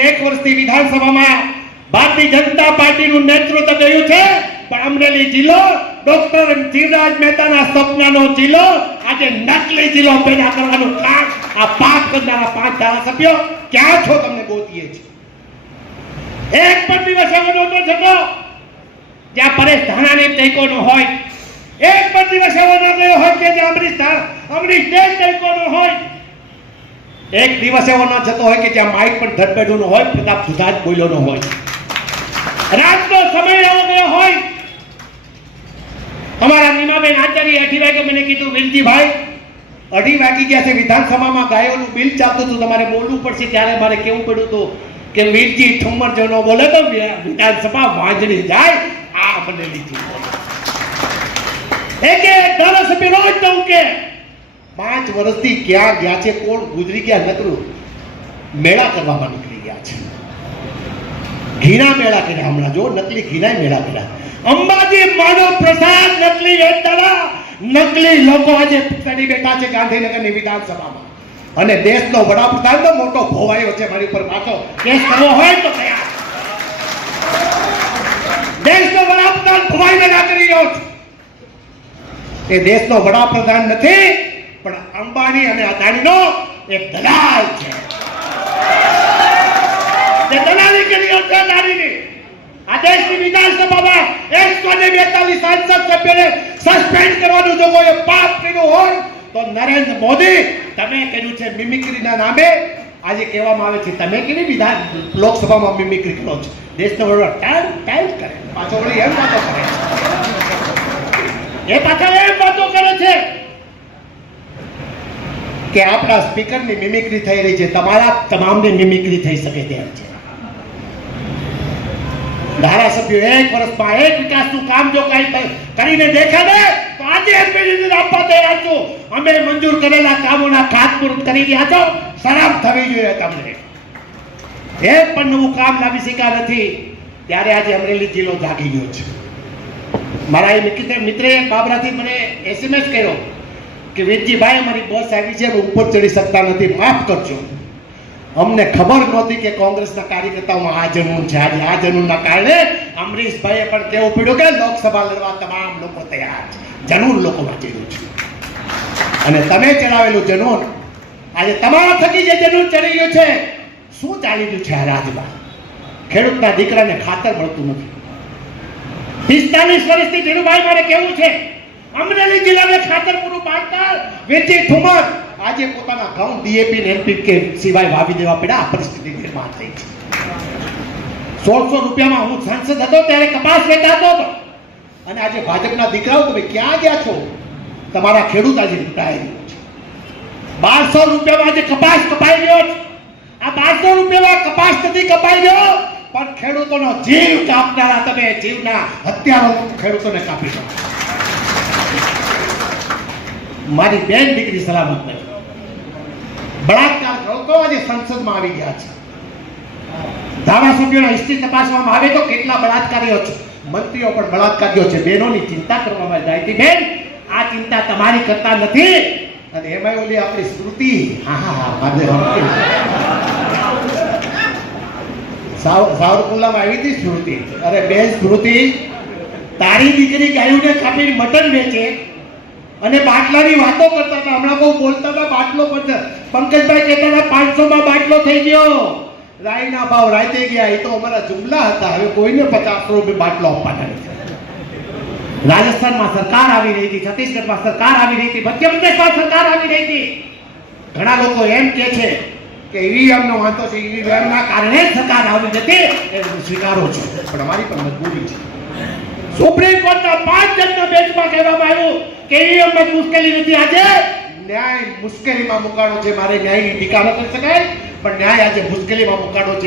1 વર્ષથી વિધાનસભામાં ભારતીય જનતા પાર્ટીનું નેતૃત્વ કર્યું છે, પણ અમરેલી જિલ્લો ડોક્ટર જીવરાજ મહેતાના સપનાનો જિલ્લો આજે નકલી જિલ્લો પેદા કરવાનું કામ આ પાપ કરનારા 5 ધારાસભ્યો ક્યાં છો તમને ગોતીએ છે। એક પણ દિવસ એવો નહોતો થતો જ્યાં પરેશ ધાનાની ટેકો ન હોય, એક પણ દિવસ એવો ન ગયો હોય કે જ્યાં અમરીશ દેવ ટેકો ન હોય, એક દિવસ એવો ન જતો હોય કે જ્યાં માઇક પણ ધડપેડું ન હોય, પ્રતાપ સુધાજ બોલ્યો ન હોય, રાતનો સમય એવો ગયો હોય। અમારા નીમાબેન આચાર્ય 2:30 વાગે મને કીધું, વિલજીભાઈ 2:30 વાગી ગયા છે, વિધાનસભામાં ગાયોનું બિલ ચાલતું હતું, તમારે બોલવું પડશે। ત્યારે મારે કેવું પડ્યું હતું કે વીરજી ઠુમ્મર જો ન બોલે તો વિધાનસભા વાંજણી જાય। આ મને લીધું એક ધારાસભ્ય રોજ કહું કે 5 વર્ષથી ક્યાં ગયા છે, કોણ ગુજરી ગયા, નકરું મેળા કરવામાં નીકળી ગયા છે। ઘીના મેળા કર્યા હમણાં, જો નકલી ઘીના મેળા કર્યા। અંબાજી માનવ પ્રસાદ નકલી વેચતા નકલી લોકો આજે ચડી બેઠા છે ગાંધીનગરની વિધાનસભામાં, અને દેશનો વડાપ્રધાન તો મોટો ભોવાયો છે મારી ઉપર પાછો કેસ કરવો હોય તો તૈયાર। દેશનો વડાપ્રધાન ભોવાઈને ના કરી રહ્યો છે, એ દેશનો વડાપ્રધાન નથી, પણ અંબાણી અને અદાણીનો એક દલાલ છે। તે દલાલી કરી રહ્યો છે અદાણીની। આ દેશની વિધાનસભામાં 142 સાંસદ સભ્યોને સસ્પેન્ડ કરવાનું જો કોઈ પાપ કર્યું હોય તો નરેન્દ્ર મોદી તમે કર્યું છે। મિમિક્રીના નામે આજે કહેવામાં આવે છે તમે કેવી વિધાન લોકસભામાં મિમિક્રી કરો છો, દેશનો વડા ટાઈમ કરે, પાછો વળી એમ વાતો કરે, એ પાછા એમ વાતો કરે છે કે આપણા સ્પીકરની મિમિક્રી થઈ રહી છે, તમારા તમામની મિમિક્રી થઈ શકે તેમ છે। ધારાસભ્યો 1 વર્ષમાં એક વિકાસનું કામ જો કઈ કરીને દેખાડે તો આજે એમપી આપવા તૈયાર છું। અમે મંજૂર કરેલા કામોના ખાતમુહૂર્ત કરી રહ્યા છો, શરમ થવી જોઈએ તમને। એક પણ નવું કામ લાવી શક્યા નથી, ત્યારે આજે અમરેલી જિલ્લો જાગી ગયો છે। મારા મિત્રે બાબરાથી મને SMS કર્યો કે વીરજીભાઈ અમારી બસ આવી છે, ઉપર ચડી શકતા નથી, માફ કરજો। અમને ખબર નહોતી કે કોંગ્રેસના કાર્યકર્તાઓમાં આ જનૂન છે। આજે આ જનૂનના કારણે અમરીશભાઈએ પણ કેવું પડ્યું કે લોકસભા લડવા તમામ લોકો તૈયાર છે, જનૂન લોકોમાં ચડ્યું છે। અને તમે ચડાવેલું જનૂન આજે તમારા થકી જે જનૂન ચડી રહ્યું છે, શું ચાલી રહ્યું છે આ રાજમાં? ખેડૂતના દીકરાને ખાતર મળતું નથી। 45 વર્ષથી ધીરુભાઈ મારે કેવું છે, અમરેલી જિલ્લાને ખાતર પૂરું પાડતા વીરજી ઠુમ્મર આજે પોતાના ઘઉં ડીએપી ને એનપીકે સિવાય વાવી દેવા પડ્યા। આ પરિસ્થિતિ નિર્માણ થઈ છે। 1600 રૂપિયામાં હું સાંસદ હતો ત્યારે કપાસ વેચાતો હતો, અને આજે ભાજપના દીકરાઓ તમે ક્યાં ગયા છો? તમારા ખેડૂત આજે લૂંટાઈ રહ્યો છે। 1200 રૂપિયામાં આજે કપાસ કપાઈ રહ્યો છે। આ 1200 રૂપિયામાં કપાસ નથી કપાઈ રહ્યો, પણ ખેડૂતોનો જીવ કાપનારા તમે જીવના હત્યારો ખેડૂતોને કાપી દો। મારી બેન દીકરી સલામત નથી, બળાત્કાર લોકો આજે સંસદમાં આવી ગયા છે। ધારાસભ્યોના હિસ્ટ્રી તપાસવામાં આવે તો કેટલા બળાત્કારીઓ છે, મંત્રીઓ પણ બળાત્કારીઓ છે। બહેનોની ચિંતા કરવામાં જાય છે। બેન, આ ચિંતા તમારી કરતા નથી। અને એમાં ઓલી આપણી સ્મૃતિ, સાવરકુંડલામાં આવી હતી સ્મૃતિ। અરે બેન સ્મૃતિ, તારી દીકરી ગાયોને કાપીને મટન વેચે અને બાટલાની વાતો કરતા હતા। હમણાં બહુ બોલતા હતા બાટલો પર, પંકજભાઈ કહેતા હતા 500 માં બાટલો થઈ ગયો, રાઈના ભાવ રાઈતે ગયા। એ તો અમારા જુમલા હતા, હવે કોઈને 50 રૂપિયા બાટલો આપવાના નથી। રાજસ્થાનમાં સરકાર આવી રહી હતી, છત્તીસગઢમાં સરકાર આવી રહી હતી, મધ્યપ્રદેશમાં સરકાર આવી રહી હતી। ઘણા લોકો એમ કહે છે કે ઈવીએમ નો વાંધો છે, ઈવીએમ ના કારણે સરકાર આવી જતી, એ સ્વીકારો છો, પણ અમારી પણ મજબૂરી છે। સુપ્રીમ કોર્ટના 5 જજના બેન્ચમાં કહેવામાં આવ્યું કે ઈવીએમમાં મુશ્કેલી નથી। આજે ન્યાય મુશ્કેલીમાં મુકાણો છે। મારે ન્યાયની ટીકા ન કરી શકાય, પણ ન્યાય આજે મુશ્કેલીમાં મુકાણો છે।